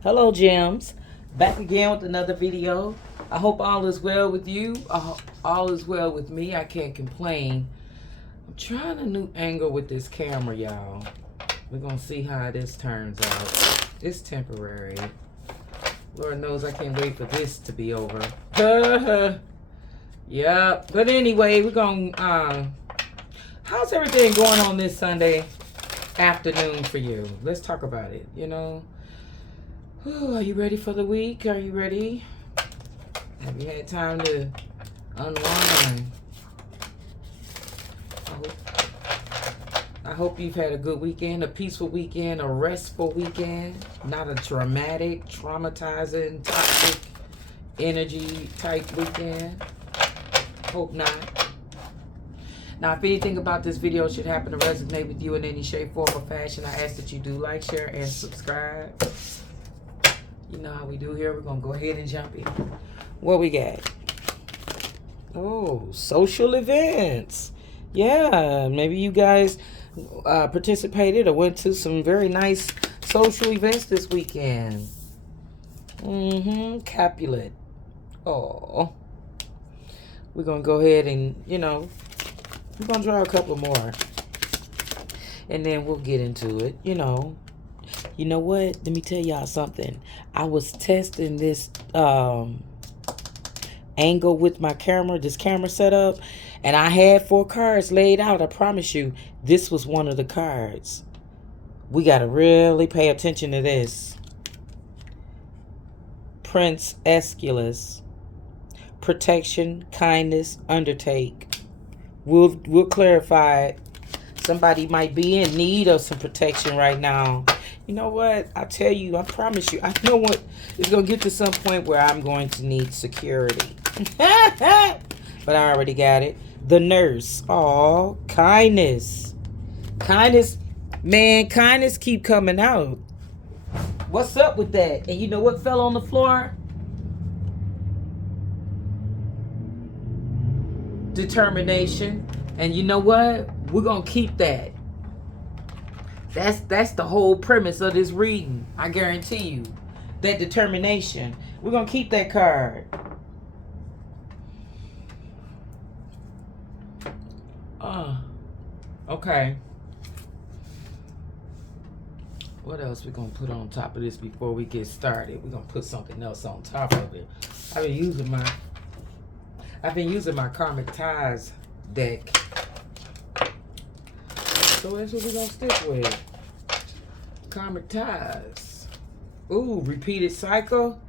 Hello, gems. Back again with another video. I hope all is well with you. All is well with me. I can't complain. I'm trying a new angle with this camera, y'all. We're going to see how this turns out. It's temporary. Lord knows I can't wait for this to be over. Yeah. But anyway, we're going to... how's everything going on this Sunday afternoon for you? Let's talk about it, you know. Ooh, are you ready for the week? Are you ready? Have you had time to unwind? I hope you've had a good weekend, a peaceful weekend, a restful weekend, not a dramatic, traumatizing, toxic energy type weekend. Hope not. Now, if anything about this video should happen to resonate with you in any shape, form, or fashion, I ask that you do like, share, and subscribe. You know how we do here. We're going to go ahead and jump in. What we got? Oh, social events. Yeah, maybe you guys participated or went to some very nice social events this weekend. Capulet. Oh. We're going to go ahead and, you know, we're going to draw a couple more. And then we'll get into it, you know. You know what? Let me tell y'all something. I was testing this angle with my camera, this camera setup, and I had 4 cards laid out. I promise you, this was one of the cards. We got to really pay attention to this. Prince Aeschylus. Protection, kindness, undertake. We'll clarify it. Somebody might be in need of some protection right now. You know what? I tell you, I promise you, I know what it's going to get to some point where I'm going to need security. But I already got it. The nurse. Oh, kindness. Kindness. Man, kindness keep coming out. What's up with that? And you know what fell on the floor? Determination. And you know what? We're going to keep that. That's the whole premise of this reading. I guarantee you. That determination. We're going to keep that card. Okay. What else we going to put on top of this before we get started? We're going to put something else on top of it. I've been using my Karmic ties deck. So that's what we're going to stick with. Karmic ties. Ooh, repeated cycle.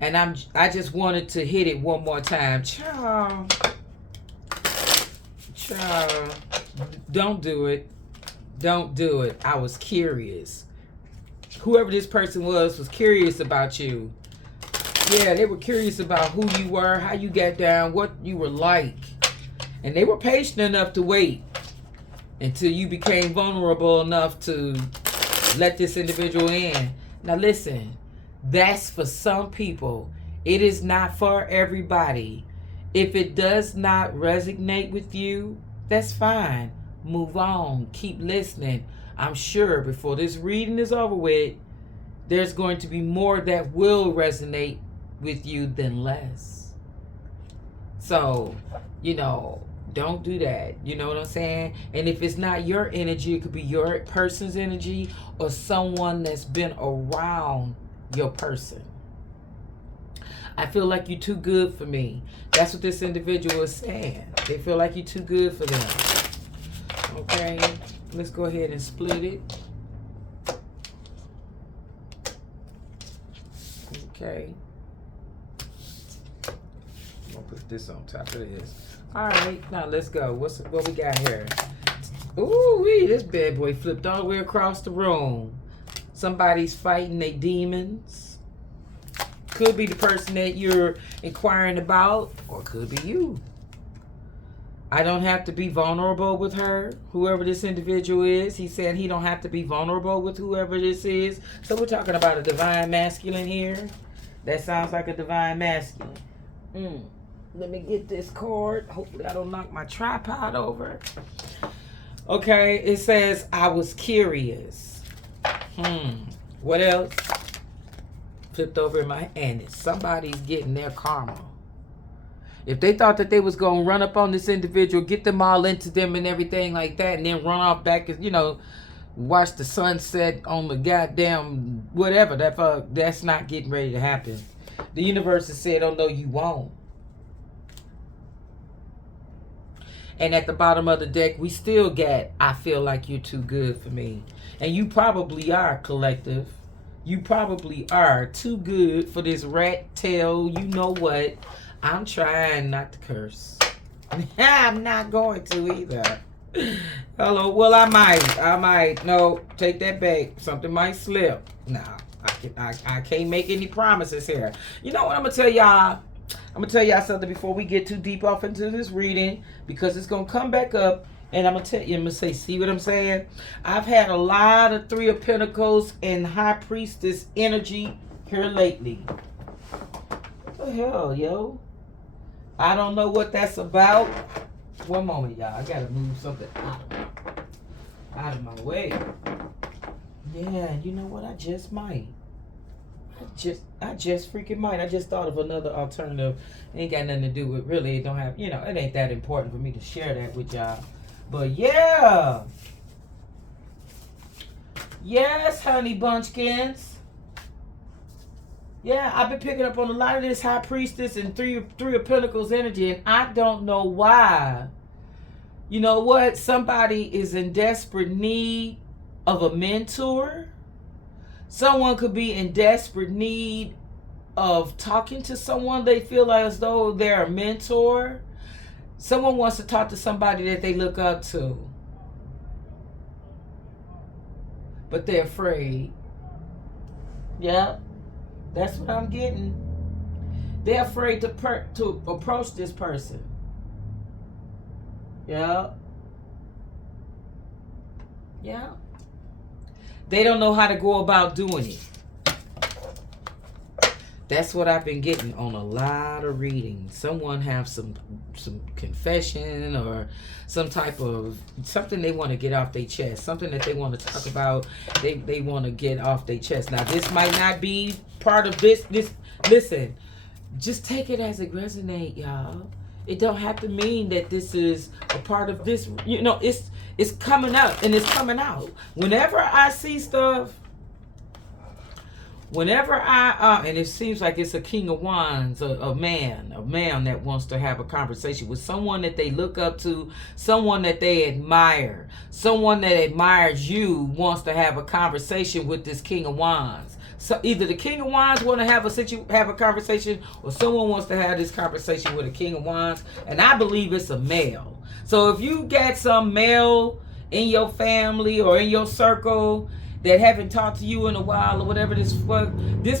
And I just wanted to hit it one more time. Child. Don't do it. Don't do it. I was curious. Whoever this person was curious about you. Yeah, they were curious about who you were, how you got down, what you were like. And they were patient enough to wait until you became vulnerable enough to let this individual in. Now listen, that's for some people. It is not for everybody. If it does not resonate with you, that's fine. Move on. Keep listening. I'm sure before this reading is over with, there's going to be more that will resonate with you than less. So, you know, don't do that. You know what I'm saying? And if it's not your energy, it could be your person's energy or someone that's been around your person. I feel like you're too good for me. That's what this individual is saying. They feel like you're too good for them. Okay, let's go ahead and split it. Okay. I'm gonna put this on top of this. All right, now let's go. What we got here? Ooh, this bad boy flipped all the way across the room. Somebody's fighting their demons. Could be the person that you're inquiring about, or could be you. I don't have to be vulnerable with her, whoever this individual is. He said he don't have to be vulnerable with whoever this is. So we're talking about a divine masculine here. That sounds like a divine masculine. Let me get this card. Hopefully I don't knock my tripod over. Okay, it says, I was curious. What else? flipped over in my hand. Somebody's getting their karma. If they thought that they was going to run up on this individual, get them all into them and everything like that, and then run off back, watch the sunset on the goddamn whatever, that's not getting ready to happen. The universe has said, oh no, you won't. And at the bottom of the deck, we still got, I feel like you're too good for me. And you probably are, collective. You probably are too good for this rat tail. You know what? I'm trying not to curse. I'm not going to either. Hello. Well, I might. No, take that back. Something might slip. Nah, I can't make any promises here. You know what I'm gonna tell y'all? I'm gonna tell y'all something before we get too deep off into this reading, because it's gonna come back up. And I'm gonna say, see what I'm saying? I've had a lot of Three of Pentacles and High Priestess energy here lately. What the hell, yo? I don't know what that's about. One moment, y'all. I gotta move something out of my way. Yeah, you know what? I just might. I just freaking might. I just thought of another alternative. Ain't got nothing to do with, really, it don't have, it ain't that important for me to share that with y'all. But yeah. Yes, honey bunchkins. Yeah, I've been picking up on a lot of this High Priestess and Three of Pentacles energy, and I don't know why. You know what? Somebody is in desperate need of a mentor. Someone could be in desperate need of talking to someone they feel like as though they're a mentor. Someone wants to talk to somebody that they look up to, but they're afraid. Yeah, that's what I'm getting. They're afraid to approach this person. Yeah. Yeah. They don't know how to go about doing it. That's what I've been getting on a lot of readings. Someone have some confession or some type of something they want to get off their chest. Something that they want to talk about. They want to get off their chest. Now, this might not be part of this. Listen, just take it as it resonates, y'all. It don't have to mean that this is a part of this. It's coming up and it's coming out. Whenever I see stuff, and it seems like it's a King of Wands, a man that wants to have a conversation with someone that they look up to, someone that they admire, someone that admires you wants to have a conversation with this King of Wands. So either the King of Wands want to have a conversation, or someone wants to have this conversation with a King of Wands, and I believe it's a male. So if you got some male in your family or in your circle that haven't talked to you in a while or whatever this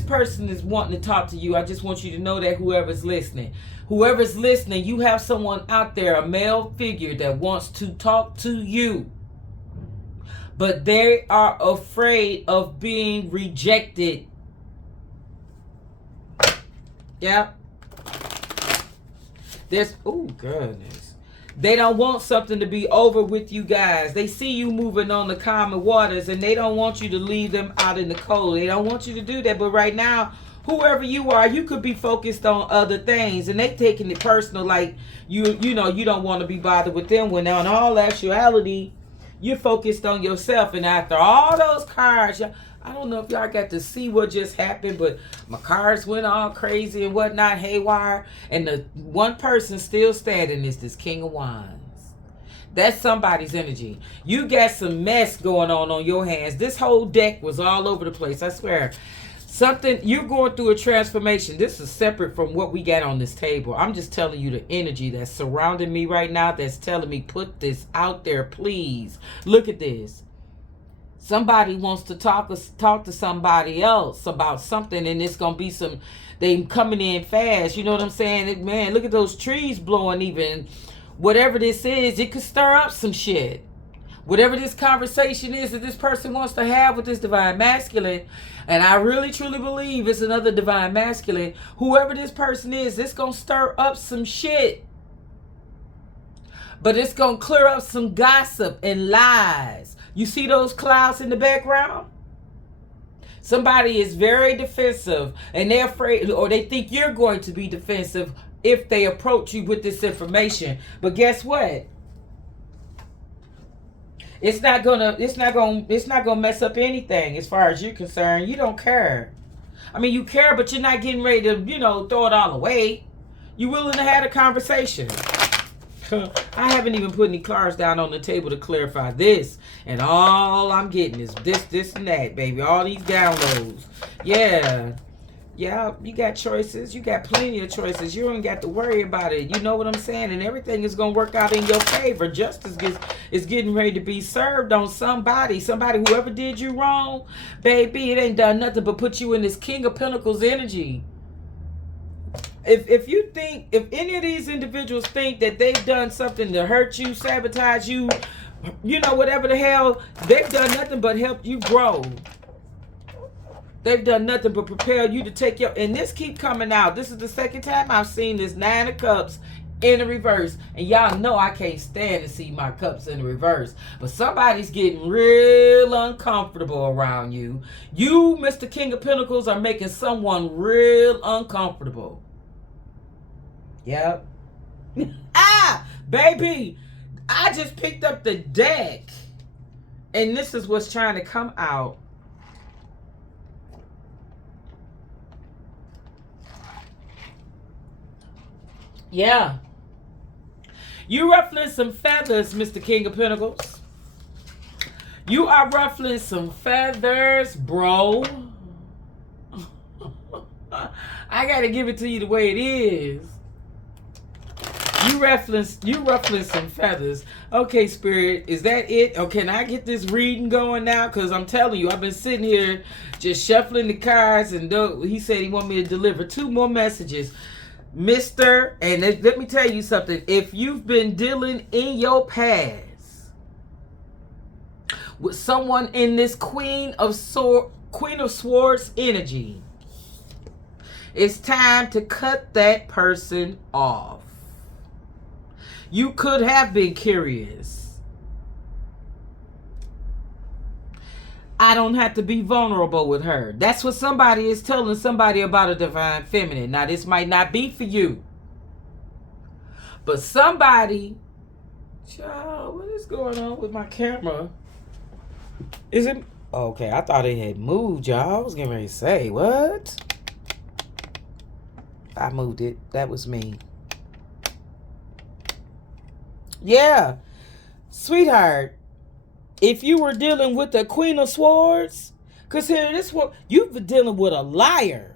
person is wanting to talk to you, I just want you to know that whoever's listening, you have someone out there, a male figure that wants to talk to you. But they are afraid of being rejected. Yeah. Oh, goodness. They don't want something to be over with you guys. They see you moving on the calmer waters, and they don't want you to leave them out in the cold. They don't want you to do that. But right now, whoever you are, you could be focused on other things, and they taking it personal, like you don't want to be bothered with them, when in all actuality, you're focused on yourself. And after all those cards, I don't know if y'all got to see what just happened, but my cards went all crazy and whatnot, haywire. And the one person still standing is this King of Wands. That's somebody's energy. You got some mess going on your hands. This whole deck was all over the place, I swear. You're going through a transformation. This is separate from what we got on this table. I'm just telling you the energy that's surrounding me right now, that's telling me, put this out there, please. Look at this. Somebody wants to talk to somebody else about something, and it's going to be they coming in fast. You know what I'm saying? Man, look at those trees blowing even. Whatever this is, it could stir up some shit. Whatever this conversation is that this person wants to have with this divine masculine, and I really truly believe it's another divine masculine, whoever this person is, it's going to stir up some shit. But it's going to clear up some gossip and lies. You see those clouds in the background? Somebody is very defensive, and they're afraid, or they think you're going to be defensive if they approach you with this information. But guess what? It's not gonna mess up anything as far as you're concerned. You don't care. I mean, you care, but you're not getting ready to, throw it all away. You're willing to have a conversation. I haven't even put any cards down on the table to clarify this. And all I'm getting is this, and that, baby. All these downloads. Yeah. Yeah, you got choices. You got plenty of choices. You don't got to worry about it. You know what I'm saying? And everything is going to work out in your favor. Justice is getting ready to be served on somebody. Somebody, whoever did you wrong, baby, it ain't done nothing but put you in this King of Pentacles energy. If any of these individuals think that they've done something to hurt you, sabotage you, whatever the hell, they've done nothing but help you grow. They've done nothing but prepare you to take and this keep coming out. This is the second time I've seen this 9 of Cups in the reverse. And y'all know I can't stand to see my cups in the reverse. But somebody's getting real uncomfortable around you. You, Mr. King of Pentacles, are making someone real uncomfortable. Yep. Baby, I just picked up the deck. And this is what's trying to come out. Yeah. You ruffling some feathers, Mr. King of Pentacles. You are ruffling some feathers, bro. I gotta give it to you the way it is. You ruffling some feathers. Okay, Spirit, is that it? Or can I get this reading going now? Because I'm telling you, I've been sitting here just shuffling the cards, and he said he want me to deliver 2 more messages. Mr. And let me tell you something. If you've been dealing in your past with someone in this Queen of Swords energy, it's time to cut that person off. You could have been curious. I don't have to be vulnerable with her. That's what somebody is telling somebody about a divine feminine. Now, this might not be for you. But somebody... Child, what is going on with my camera? Is it... Okay, I thought it had moved, y'all. I was getting ready to say, what? I moved it. That was me. Yeah. Sweetheart. If you were dealing with the Queen of Swords, because here, this one, you've been dealing with a liar.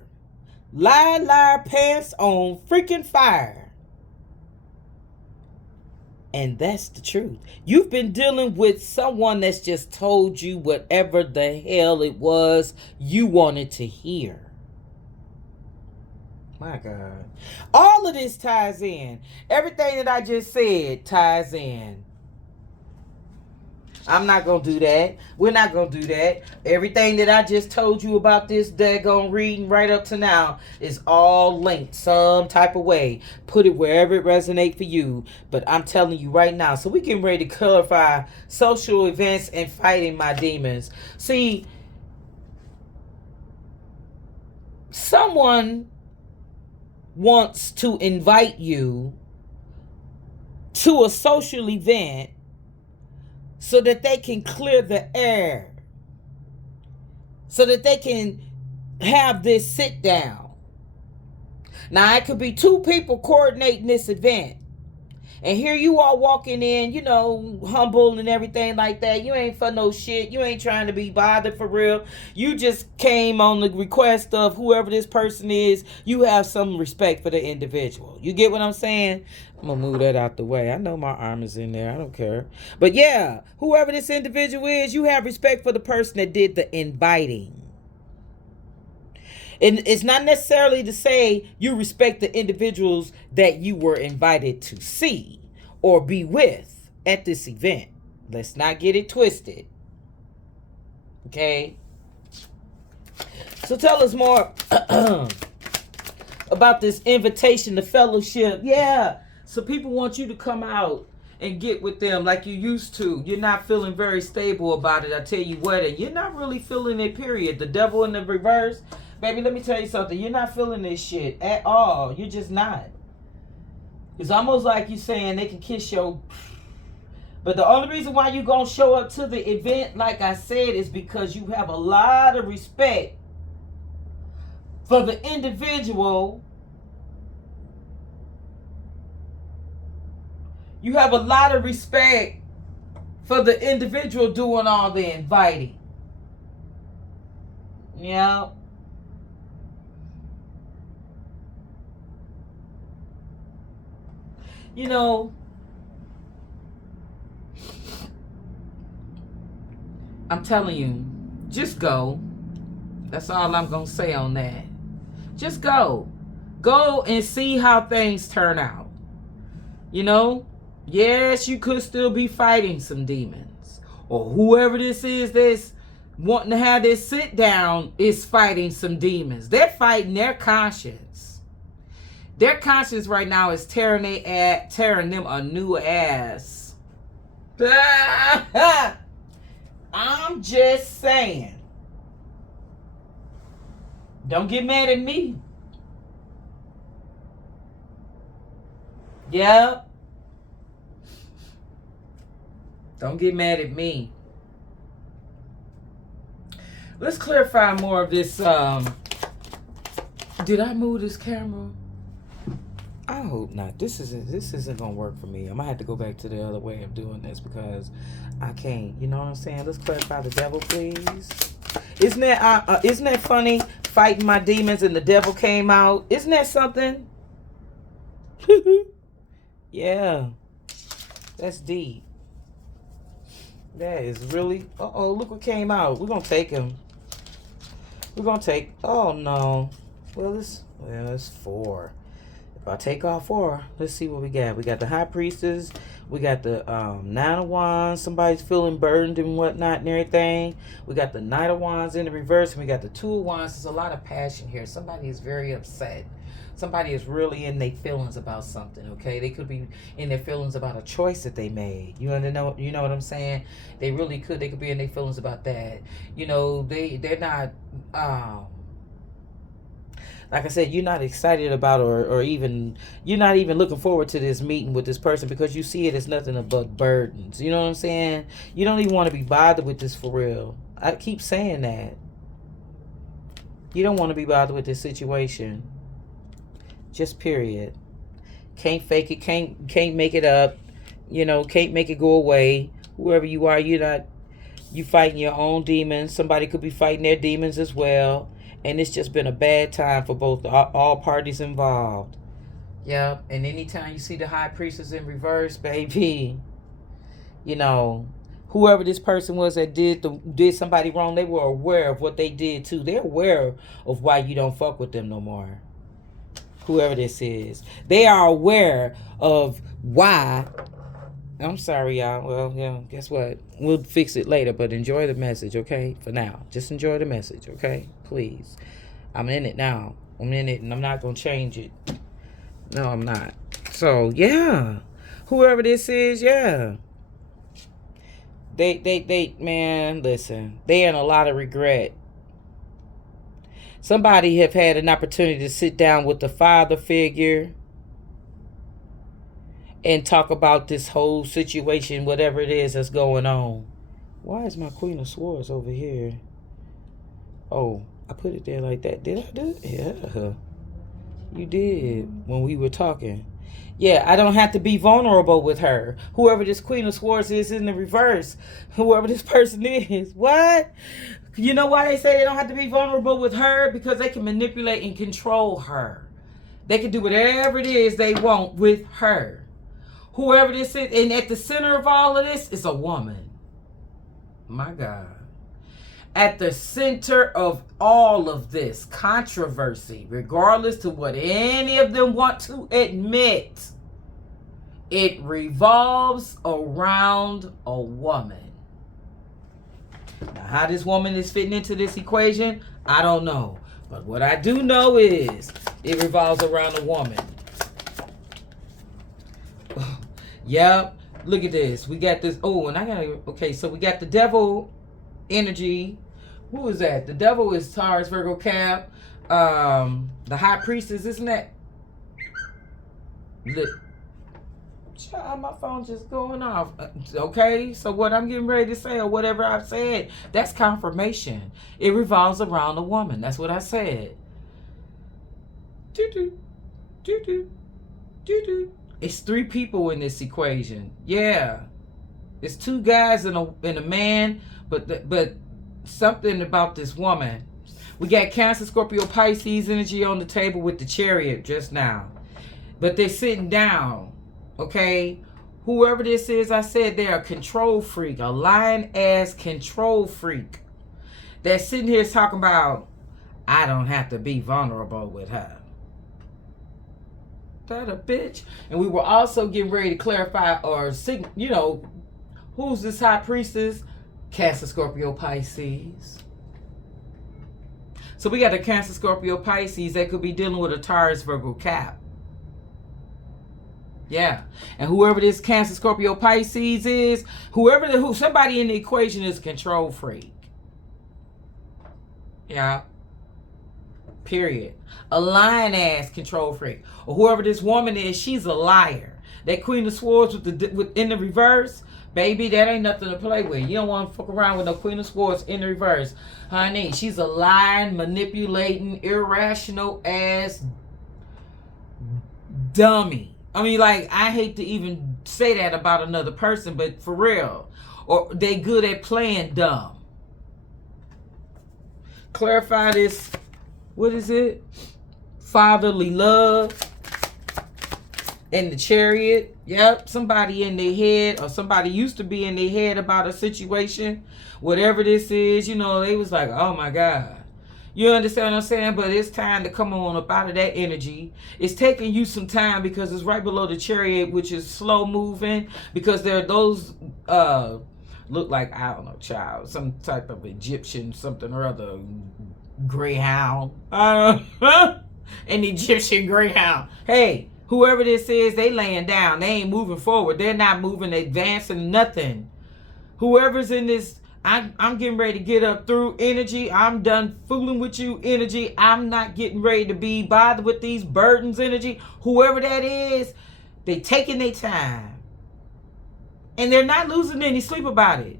Liar, pants on freaking fire. And that's the truth. You've been dealing with someone that's just told you whatever the hell it was you wanted to hear. My God. All of this ties in. Everything that I just said ties in. I'm not going to do that. We're not going to do that. Everything that I just told you about this daggone reading right up to now is all linked some type of way. Put it wherever it resonates for you. But I'm telling you right now, so we getting ready to clarify social events and fighting my demons. See, someone wants to invite you to a social event so that they can clear the air, so that they can have this sit down. Now, it could be 2 people coordinating this event. And here you are walking in, humble and everything like that. You ain't for no shit. You ain't trying to be bothered for real. You just came on the request of whoever this person is. You have some respect for the individual. You get what I'm saying? I'm going to move that out the way. I know my arm is in there. I don't care. But yeah, whoever this individual is, you have respect for the person that did the inviting. And it's not necessarily to say you respect the individuals that you were invited to see or be with at this event. Let's not get it twisted. Okay? So tell us more about this invitation to fellowship. Yeah. So people want you to come out and get with them like you used to. You're not feeling very stable about it, I tell you what, and you're not really feeling it, period. The devil in the reverse, baby, let me tell you something. You're not feeling this shit at all. You're just not. It's almost like you saying they can kiss your... But the only reason why you going to show up to the event, like I said, is because you have a lot of respect for the individual. You have a lot of respect for the individual doing all the inviting. Yeah. You know, I'm telling you, just go. That's all I'm going to say on that. Just go. Go and see how things turn out. You know, yes, you could still be fighting some demons. Or whoever this is that's wanting to have this sit down is fighting some demons. They're fighting their conscience. Their conscience right now is tearing them a new ass. I'm just saying. Don't get mad at me. Yeah. Don't get mad at me. Let's clarify more of this. Did I move this camera? I hope not. This isn't gonna work for me. I might have to go back to the other way of doing this because I can't. You know what I'm saying? Let's clarify the devil, please. Isn't that funny? Fighting my demons and the devil came out. Isn't that something? Yeah, that's deep. That is really. Uh-oh, look what came out. We're gonna take him. We're gonna take. Oh no. Well, it's 4. If I take all 4, let's see what we got. We got the High Priestess. We got the 9 of Wands. Somebody's feeling burdened and whatnot and everything. We got the Knight of Wands in the reverse. And we got the 2 of Wands. There's a lot of passion here. Somebody is very upset. Somebody is really in their feelings about something, okay? They could be in their feelings about a choice that they made. You know what I'm saying? They really could. They could be in their feelings about that. You know, they're not... like I said, you're not excited about or even, you're not even looking forward to this meeting with this person because you see it as nothing but burdens. You know what I'm saying? You don't even want to be bothered with this for real. I keep saying that. You don't want to be bothered with this situation. Just period. Can't fake it. Can't make it up. You know, can't make it go away. Whoever you are, you fighting your own demons. Somebody could be fighting their demons as well. And it's just been a bad time for all parties involved. Yeah. And anytime you see the High Priestess in reverse, baby, you know, whoever this person was that did somebody wrong, they were aware of what they did too. They're aware of why you don't fuck with them no more. Whoever this is, they are aware of why. I'm sorry, y'all. Well, yeah, guess what? We'll fix it later, but enjoy the message, okay? For now. Just enjoy the message, okay? Please. I'm in it now. I'm in it, and I'm not going to change it. No, I'm not. So, yeah. Whoever this is, yeah. Man, listen. They're in a lot of regret. Somebody have had an opportunity to sit down with the father figure and talk about this whole situation, whatever it is that's going on. Why is my Queen of Swords over here? Oh, I put it there like that. Did I do it? Yeah. You did when we were talking. Yeah, I don't have to be vulnerable with her. Whoever this Queen of Swords is in the reverse. Whoever this person is. What? You know why they say they don't have to be vulnerable with her? Because they can manipulate and control her. They can do whatever it is they want with her. Whoever this is, and at the center of all of this is a woman. My God. At the center of all of this controversy, regardless to what any of them want to admit, it revolves around a woman. Now, how this woman is fitting into this equation, I don't know. But what I do know is it revolves around a woman. Yep. Look at this. We got this. Oh, and I gotta. Okay, so we got the devil energy. Who is that? The devil is Taurus, Virgo, Cap. The high priestess, isn't that? Child, my phone just going off. Okay, so what I'm getting ready to say, or whatever I've said, that's confirmation. It revolves around a woman. That's what I said. Do-do, do-do, do-do. It's 3 people in this equation. Yeah. It's 2 guys and a man, but something about this woman. We got Cancer, Scorpio, Pisces energy on the table with the Chariot just now. But they're sitting down. Okay, whoever this is, I said they're a control freak, a lying-ass control freak. They're sitting here talking about, I don't have to be vulnerable with her. That a bitch. And we were also getting ready to clarify, or who's this high priestess? Cancer, Scorpio, Pisces. So we got a Cancer, Scorpio, Pisces that could be dealing with a Taurus, Virgo, Cap. Yeah, and whoever this Cancer, Scorpio, Pisces is, somebody in the equation is a control freak. Yeah. Period. A lying ass control freak, or whoever this woman is, she's a liar. That Queen of Swords in the reverse, baby, that ain't nothing to play with. You don't want to fuck around with no Queen of Swords in the reverse, honey. She's a lying, manipulating, irrational ass dummy. I mean, like, I hate to even say that about another person, but for real. Or they good at playing dumb. Clarify this. What is it? Fatherly love. And the Chariot. Yep, somebody in their head, or somebody used to be in their head about a situation. Whatever this is, they was like, oh my God. You understand what I'm saying? But it's time to come on up out of that energy. It's taking you some time because it's right below the Chariot, which is slow moving. Because there are those, look like, I don't know, child, some type of Egyptian something or other, greyhound. An Egyptian greyhound. Hey, whoever this is, they laying down. They ain't moving forward. They're not moving, advancing, nothing. Whoever's in this, I'm getting ready to get up through energy. I'm done fooling with you energy. I'm not getting ready to be bothered with these burdens energy. Whoever that is, they taking their time. And they're not losing any sleep about it.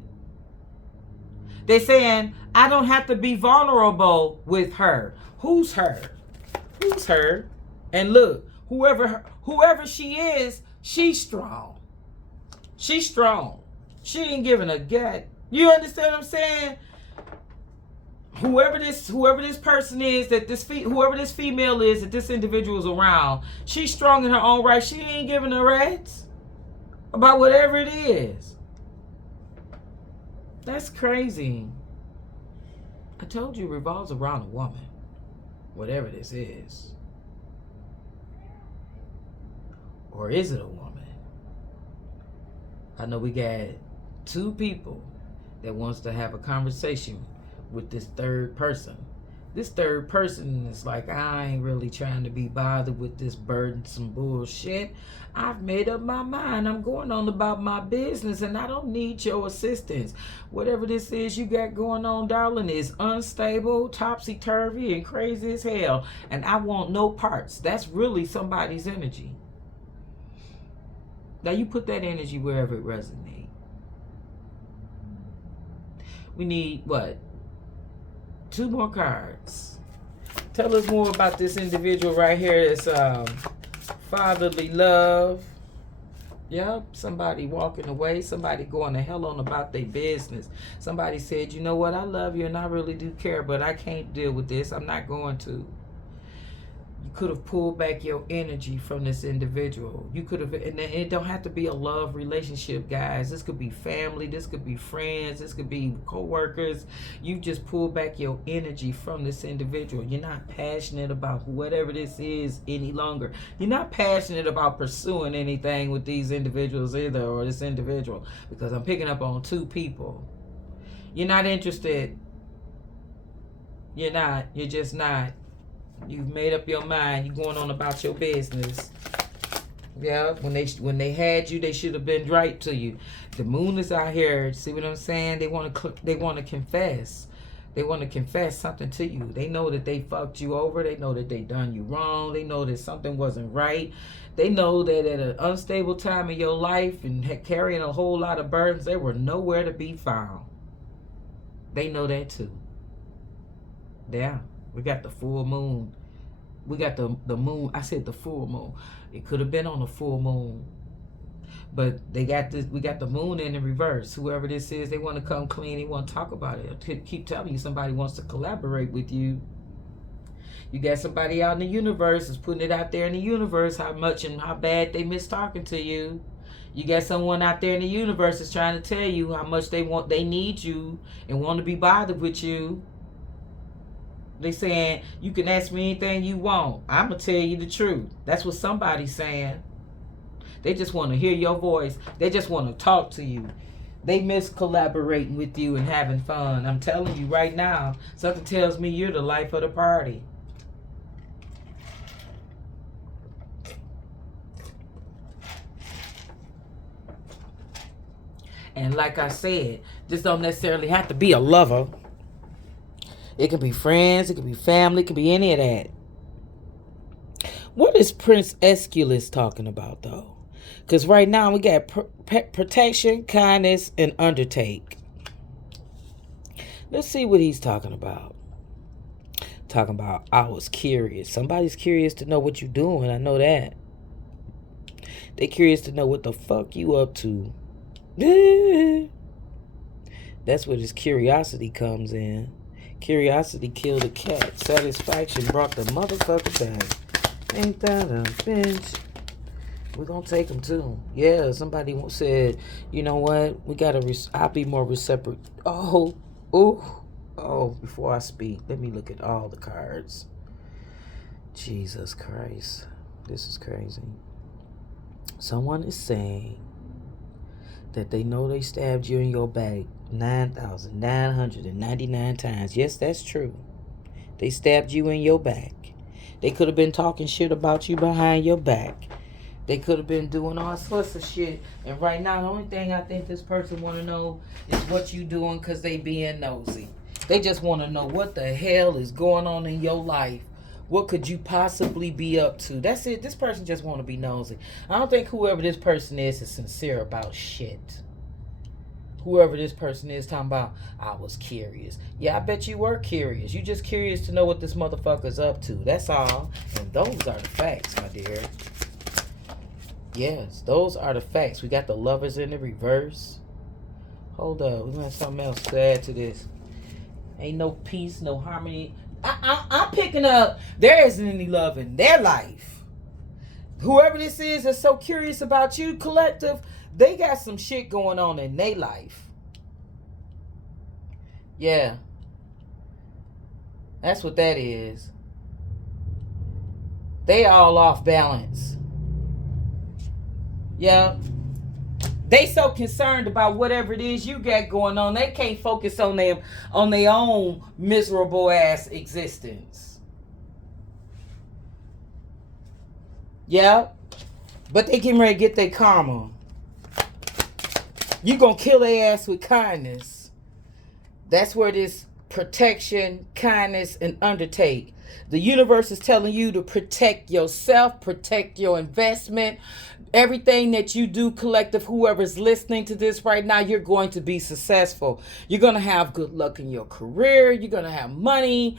They're saying, I don't have to be vulnerable with her. Who's her? Who's her? And look, whoever she is, she's strong. She's strong. She ain't giving a god. You understand what I'm saying? Whoever this person is, whoever this female is that this individual is around, she's strong in her own right. She ain't giving a rat's about whatever it is. That's crazy. I told you it revolves around a woman. Whatever this is. Or is it a woman? I know we got 2 people that wants to have a conversation with this third person. This third person is like, I ain't really trying to be bothered with this burdensome bullshit. I've made up my mind. I'm going on about my business and I don't need your assistance. Whatever this is you got going on, darling, is unstable, topsy-turvy, and crazy as hell. And I want no parts. That's really somebody's energy. Now you put that energy wherever it resonates. We need, what? 2 more cards. Tell us more about this individual right here. It's fatherly love. Yep, somebody walking away. Somebody going to hell on about their business. Somebody said, you know what, I love you and I really do care, but I can't deal with this. I'm not going to. You could have pulled back your energy from this individual. You could have, and it don't have to be a love relationship, guys. This could be family. This could be friends. This could be co-workers. You just pulled back your energy from this individual. You're not passionate about whatever this is any longer. You're not passionate about pursuing anything with these individuals either, or this individual, because I'm picking up on 2 people. You're not interested. You're not. You're just not. You've made up your mind. You're going on about your business. Yeah, when they had you, they should have been right to you. The moon is out here. See what I'm saying? They want to confess. They want to confess something to you. They know that they fucked you over. They know that they done you wrong. They know that something wasn't right. They know that at an unstable time in your life and carrying a whole lot of burdens, they were nowhere to be found. They know that too. Yeah, we got the full moon. We got the moon. I said the full moon. It could have been on the full moon. But we got the moon in the reverse. Whoever this is, they want to come clean. They want to talk about it. I keep telling you, somebody wants to collaborate with you. You got somebody out in the universe is putting it out there in the universe how much and how bad they miss talking to you. You got someone out there in the universe is trying to tell you how much they need you and want to be bothered with you. They saying, you can ask me anything you want. I'm going to tell you the truth. That's what somebody's saying. They just want to hear your voice. They just want to talk to you. They miss collaborating with you and having fun. I'm telling you right now, something tells me you're the life of the party. And like I said, this don't necessarily have to be a lover. It can be friends, it can be family, it can be any of that. What is Prince Aeschylus talking about, though? Because right now we got protection, kindness, and undertake. Let's see what he's talking about. Talking about, I was curious. Somebody's curious to know what you're doing. I know that. They curious to know what the fuck you up to. That's where this curiosity comes in. Curiosity killed a cat. Satisfaction brought the motherfucker back. Ain't that a bitch? We're gonna take them too. Yeah, somebody said, you know what? We gotta, I'll be more receptive. Oh, before I speak, let me look at all the cards. Jesus Christ. This is crazy. Someone is saying that they know they stabbed you in your back 9,999 times. Yes, that's true. They stabbed you in your back. They could have been talking shit about you behind your back. They could have been doing all sorts of shit. And right now, the only thing I think this person want to know is what you doing because they being nosy. They just want to know what the hell is going on in your life. What could you possibly be up to? That's it. This person just want to be nosy. I don't think whoever this person is sincere about shit. Whoever this person is talking about, I was curious. Yeah, I bet you were curious. You just curious to know what this motherfucker's up to. That's all. And those are the facts, my dear. Yes, those are the facts. We got the lovers in the reverse. Hold up. We're going to have something else to add to this. Ain't no peace, no harmony. I'm picking up, there isn't any love in their life. Whoever this is that's so curious about you, collective, they got some shit going on in their life. Yeah. That's what that is. They all off balance. Yeah. They so concerned about whatever it is you got going on, they can't focus on their own miserable ass existence. Yeah. But they getting ready to get their karma. You gonna kill their ass with kindness. That's where this protection, kindness, and undertake. The universe is telling you to protect yourself, protect your investment. Everything that you do, collective, whoever's listening to this right now, you're going to be successful. You're going to have good luck in your career. You're going to have money.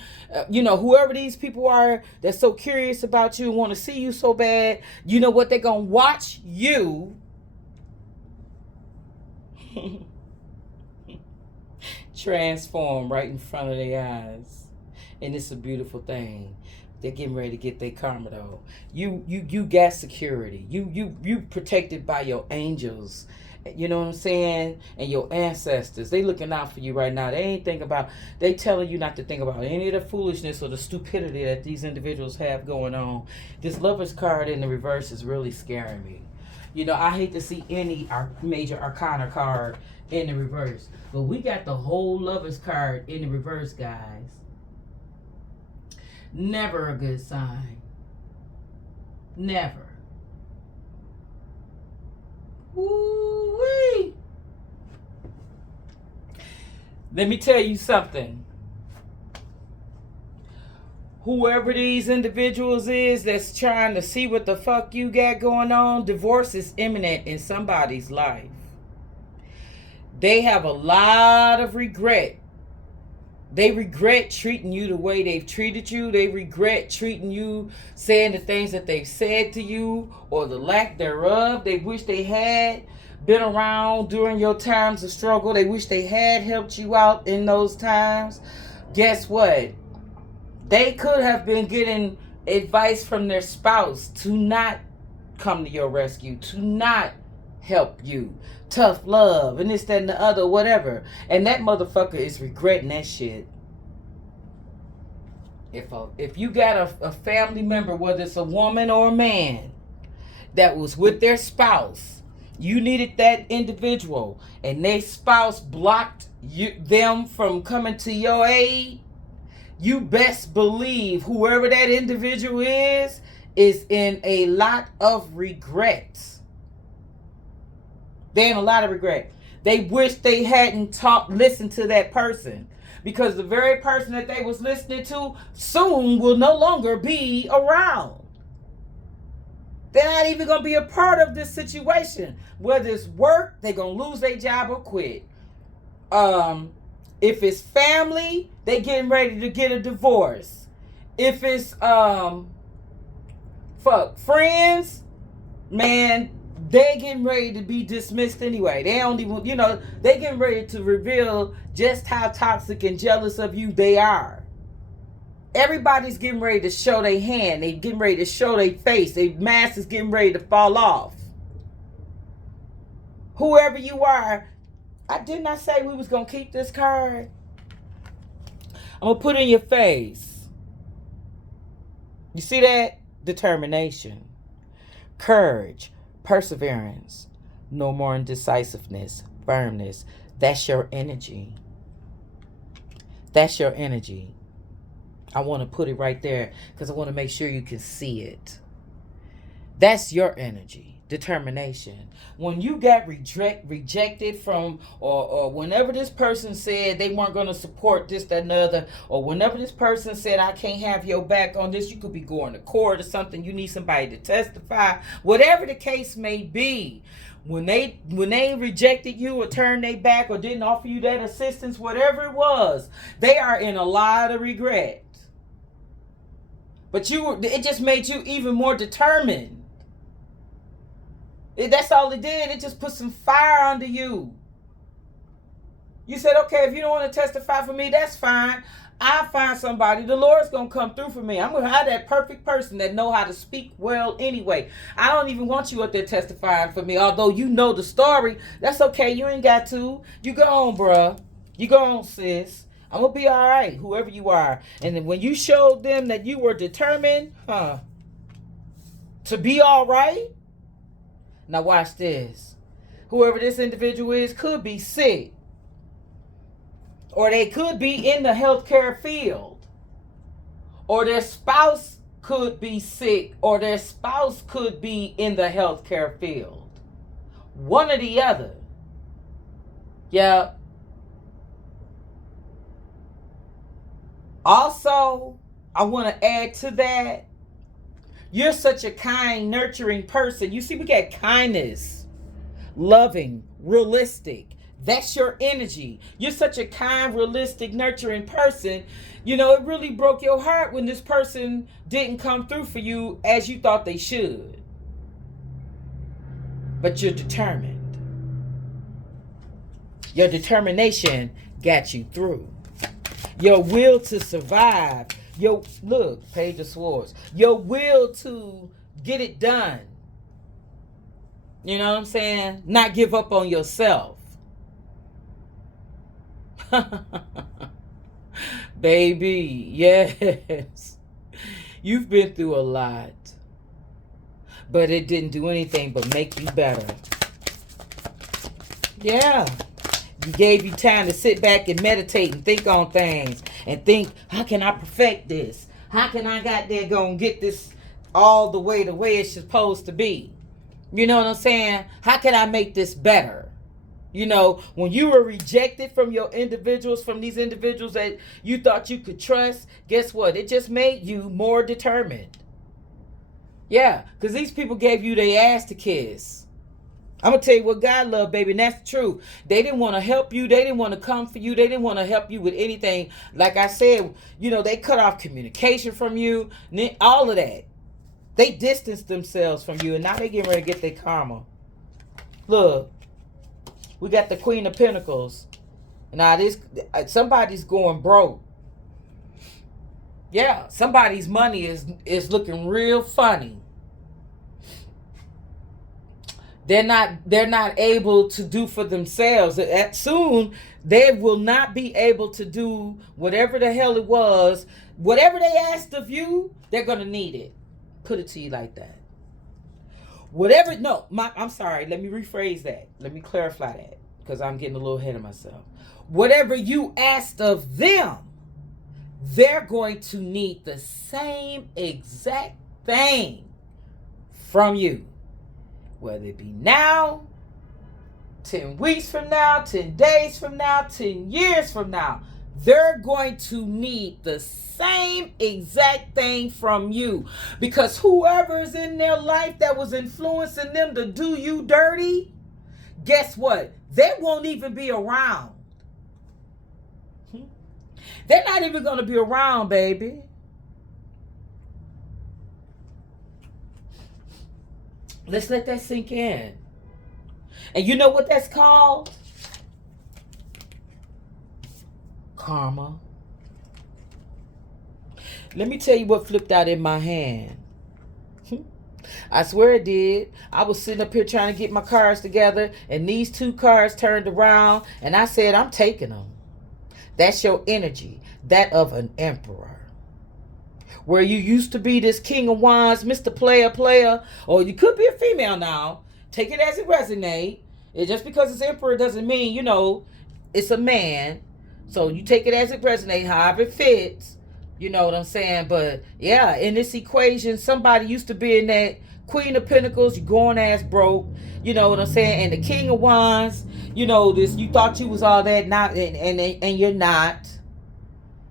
Whoever these people are that's so curious about you and want to see you so bad, you know what? They're going to watch you transform right in front of their eyes. And it's a beautiful thing. They're getting ready to get their karma though. You got security. You protected by your angels. You know what I'm saying? And your ancestors. They looking out for you right now. They ain't thinking about, they telling you not to think about any of the foolishness or the stupidity that these individuals have going on. This Lover's card in the reverse is really scaring me. I hate to see any major arcana card in the reverse. But we got the whole Lover's card in the reverse, guys. Never a good sign. Never. Woo-wee. Let me tell you something. Whoever these individuals is that's trying to see what the fuck you got going on, divorce is imminent in somebody's life. They have a lot of regret. They regret treating you the way they've treated you. They regret treating you, saying the things that they've said to you, or the lack thereof. They wish they had been around during your times of struggle. They wish they had helped you out in those times. Guess what? They could have been getting advice from their spouse to not come to your rescue, to not help you. Tough love and this, that, and the other, whatever. And that motherfucker is regretting that shit. If you got a family member, whether it's a woman or a man, that was with their spouse, you needed that individual, and their spouse blocked them from coming to your aid, you best believe whoever that individual is in a lot of regrets. They're in a lot of regret. They wish they hadn't listened to that person, because the very person that they was listening to soon will no longer be around. They're not even going to be a part of this situation. Whether it's work, they're going to lose their job or quit. If it's family, they getting ready to get a divorce. If it's friends, man, they getting ready to be dismissed anyway. They don't even, they getting ready to reveal just how toxic and jealous of you they are. Everybody's getting ready to show their hand. They getting ready to show their face. Their mask is getting ready to fall off. Whoever you are, I did not say we was going to keep this card. I'm going to put it in your face. You see that? Determination, courage, perseverance, no more indecisiveness, firmness. That's your energy. That's your energy. I want to put it right there because I want to make sure you can see it. That's your energy. Determination. When you got rejected from, or whenever this person said they weren't going to support this, that, and the other, or whenever this person said I can't have your back on this, you could be going to court or something, you need somebody to testify, whatever the case may be. When they rejected you or turned their back or didn't offer you that assistance, whatever it was, they are in a lot of regret. But it just made you even more determined. That's all it did. It just put some fire under you. You said, okay, if you don't want to testify for me, that's fine. I'll find somebody. The Lord's going to come through for me. I'm going to have that perfect person that know how to speak well anyway. I don't even want you up there testifying for me. Although you know the story, that's okay. You ain't got to. You go on, bruh. You go on, sis. I'm going to be all right, whoever you are. And then when you showed them that you were determined, to be all right, now watch this. Whoever this individual is could be sick. Or they could be in the healthcare field. Or their spouse could be sick. Or their spouse could be in the healthcare field. One or the other. Yeah. Also, I want to add to that. You're such a kind, nurturing person. You see, we got kindness, loving, realistic. That's your energy. You're such a kind, realistic, nurturing person. It really broke your heart when this person didn't come through for you as you thought they should. But you're determined. Your determination got you through. Your will to survive. Look, Page of Swords. Your will to get it done. You know what I'm saying? Not give up on yourself. Baby, yes. You've been through a lot. But it didn't do anything but make you better. Yeah. He gave you time to sit back and meditate and think on things. And think, how can I perfect this? How can I get this all the way it's supposed to be? You know what I'm saying? How can I make this better? You know, when you were rejected from your individuals, from these individuals that you thought you could trust, guess what? It just made you more determined. Yeah, because these people gave you their ass to kiss. I'm going to tell you what God loved, baby, and that's the truth. They didn't want to help you. They didn't want to come for you. They didn't want to help you with anything. Like I said, you know, they cut off communication from you. All of that. They distanced themselves from you, and now they getting ready to get their karma. Look, we got the Queen of Pentacles. Now, somebody's going broke. Yeah, somebody's money is looking real funny. They're not able to do for themselves. Soon they will not be able to do whatever the hell it was. Whatever they asked of you, they're gonna need it. Put it to you like that. I'm sorry. Let me rephrase that. Let me clarify that, because I'm getting a little ahead of myself. Whatever you asked of them, they're going to need the same exact thing from you. Whether it be now, 10 weeks from now, 10 days from now, 10 years from now, they're going to need the same exact thing from you. Because whoever is in their life that was influencing them to do you dirty, guess what? They won't even be around. They're not even going to be around, baby. Let's let that sink in. And you know what that's called? Karma. Let me tell you what flipped out in my hand. I swear it did. I was sitting up here trying to get my cards together, and these two cards turned around, and I said, I'm taking them. That's your energy, that of an emperor. Where you used to be this King of Wands, Mr. Player, or you could be a female now. Take it as it resonates. Just because it's emperor doesn't mean, you know, it's a man. So you take it as it resonates, however it fits. You know what I'm saying? But yeah, in this equation, somebody used to be in that Queen of Pentacles, you going ass broke. You know what I'm saying? And the King of Wands, you know, you thought you was all that, not, and you're not.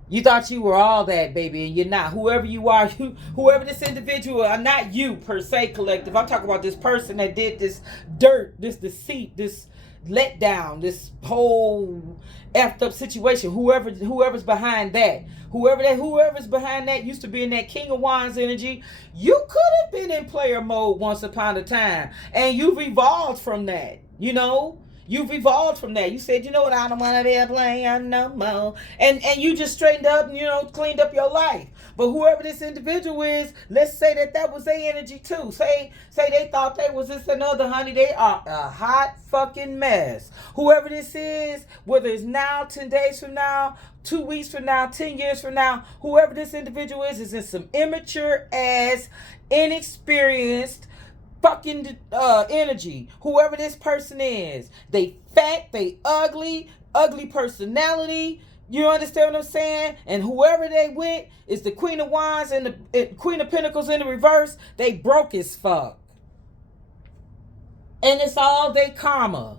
You thought you were all that, baby, and you're not. Whoever you are, whoever this individual are, not you per se, collective. I'm talking about this person that did this dirt, this deceit, this letdown, this whole effed up situation. Whoever's behind that, whoever's behind that used to be in that King of Wands energy. You could have been in player mode once upon a time, and you've evolved from that. You know. You've evolved from that. You said, you know what, I don't want to be a player no more. And you just straightened up and, you know, cleaned up your life. But whoever this individual is, let's say that was their energy too. Say they thought they was this another, honey. They are a hot fucking mess. Whoever this is, whether it's now, 10 days from now, 2 weeks from now, 10 years from now, whoever this individual is in some immature ass, inexperienced, fucking energy. Whoever this person is, they fat, they ugly personality. You understand what I'm saying? And whoever they with is the Queen of Wands and the Queen of Pentacles in the reverse. They broke as fuck, and it's all they karma.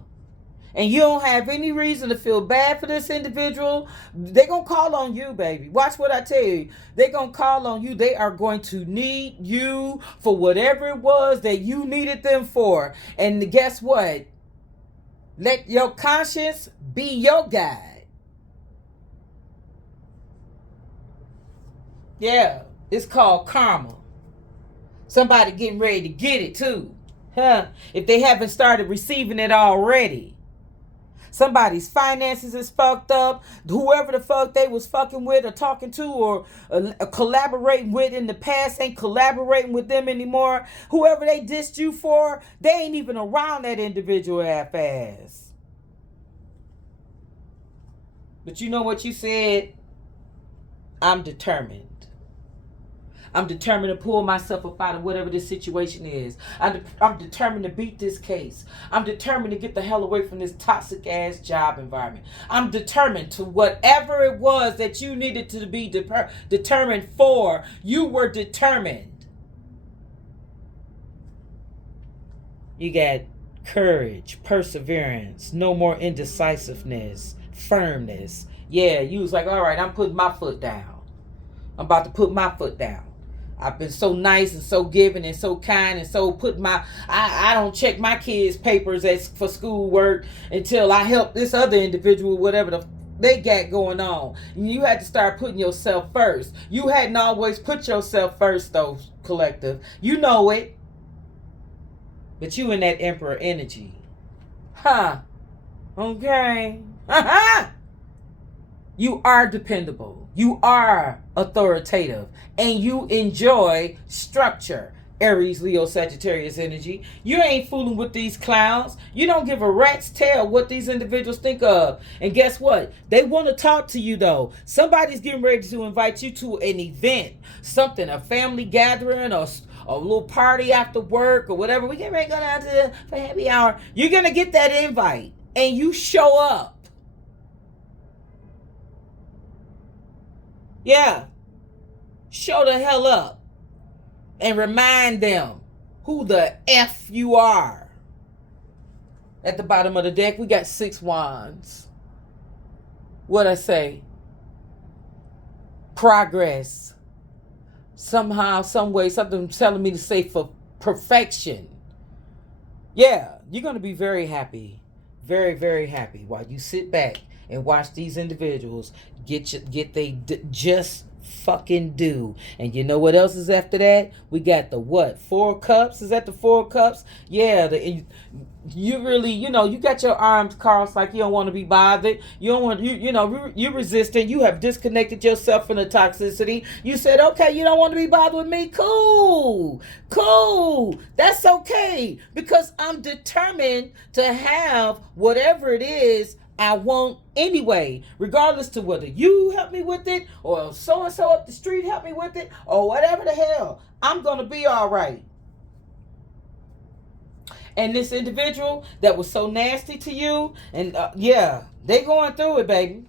And you don't have any reason to feel bad for this individual. They're going to call on you, baby. Watch what I tell you. They're going to call on you. They are going to need you for whatever it was that you needed them for. And guess what? Let your conscience be your guide. Yeah, it's called karma. Somebody getting ready to get it too. If they haven't started receiving it already. Somebody's finances is fucked up. Whoever the fuck they was fucking with or talking to or collaborating with in the past ain't collaborating with them anymore. Whoever they dissed you for, they ain't even around that individual half-ass. But you know what you said? I'm determined. I'm determined to pull myself up out of whatever this situation is. I'm determined to beat this case. I'm determined to get the hell away from this toxic ass job environment. I'm determined to whatever it was that you needed to be determined for. You were determined. You got courage, perseverance, no more indecisiveness, firmness. Yeah, you was like, all right, I'm putting my foot down. I'm about to put my foot down. I've been so nice and so giving and so kind and so put my I don't check my kids' papers as for school work until I help this other individual, whatever they got going on. You had to start putting yourself first. You hadn't always put yourself first though, collective. You know it. But you in that emperor energy. Huh. Okay. You are dependable. You are authoritative. And you enjoy structure. Aries, Leo, Sagittarius energy. You ain't fooling with these clowns. You don't give a rat's tail what these individuals think of. And guess what? They want to talk to you though. Somebody's getting ready to invite you to an event. Something, a family gathering or a little party after work or whatever. We get ready to go down to for happy hour. You're going to get that invite. And you show up. Yeah. Show the hell up. And remind them who the F you are. At the bottom of the deck, we got 6 wands. What I say? Progress. Somehow, some way, something telling me to say for perfection. Yeah, you're going to be very happy. Very, very happy while you sit back and watch these individuals get they just fucking do. And you know what else is after that? We got the what? 4 cups? Is that the 4 cups? Yeah, you really, you got your arms crossed like you don't want to be bothered. You don't want, you're resistant. You have disconnected yourself from the toxicity. You said, okay, you don't want to be bothered with me. Cool. That's okay. Because I'm determined to have whatever it is I want anyway, regardless to whether you help me with it or so-and-so up the street help me with it or whatever the hell. I'm going to be all right. And this individual that was so nasty to you, and yeah, they going through it, baby.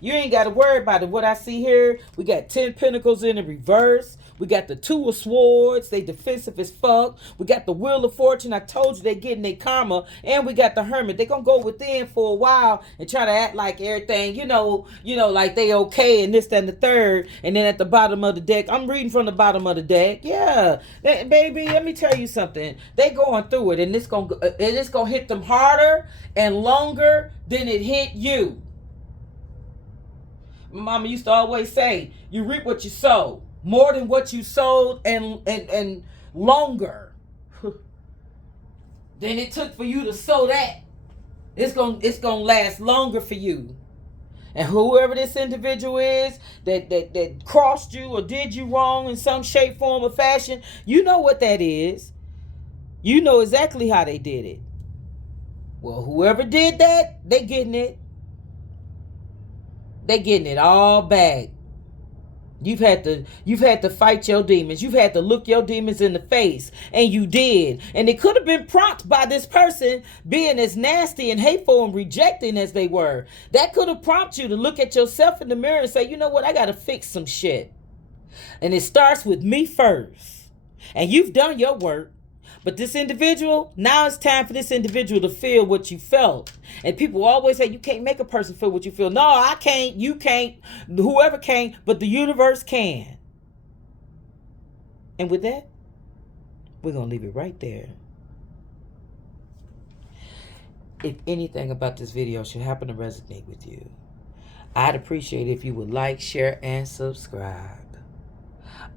You ain't got to worry about it. What I see here, we got 10 pentacles in the reverse. We got the 2 of swords. They defensive as fuck. We got the wheel of fortune. I told you they getting their karma. And we got the hermit. They gonna go within for a while and try to act like everything, like they okay and this, that, and the third. And then at the bottom of the deck, I'm reading from the bottom of the deck. Yeah, baby, let me tell you something. They going through it, and it's gonna hit them harder and longer than it hit you. My mama used to always say, you reap what you sow. More than what you sold and longer than it took for you to sow that. It's gonna last longer for you. And whoever this individual is that crossed you or did you wrong in some shape, form, or fashion, you know what that is. You know exactly how they did it. Well, whoever did that, they getting it. They getting it all back. You've had to fight your demons. You've had to look your demons in the face. And you did. And it could have been prompted by this person being as nasty and hateful and rejecting as they were. That could have prompted you to look at yourself in the mirror and say, you know what, I got to fix some shit. And it starts with me first. And you've done your work. But this individual, now it's time for this individual to feel what you felt. And people always say, you can't make a person feel what you feel. No, I can't. You can't. Whoever can, but the universe can. And with that, we're going to leave it right there. If anything about this video should happen to resonate with you, I'd appreciate it if you would like, share, and subscribe.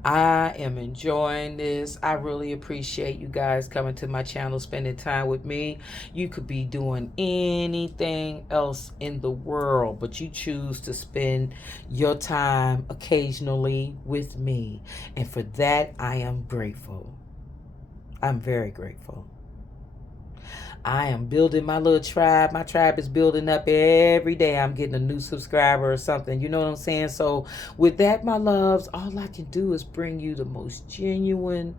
I am enjoying this. I really appreciate you guys coming to my channel, spending time with me. You could be doing anything else in the world, but you choose to spend your time occasionally with me. And for that, I am grateful. I'm very grateful. I am building my little tribe. My tribe is building up every day. I'm getting a new subscriber or something. You know what I'm saying? So with that, my loves, all I can do is bring you the most genuine,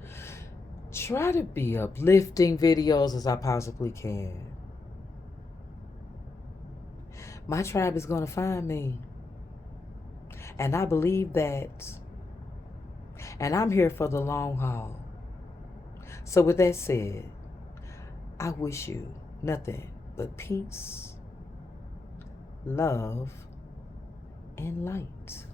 try to be uplifting videos as I possibly can. My tribe is going to find me. And I believe that. And I'm here for the long haul. So with that said, I wish you nothing but peace, love, and light.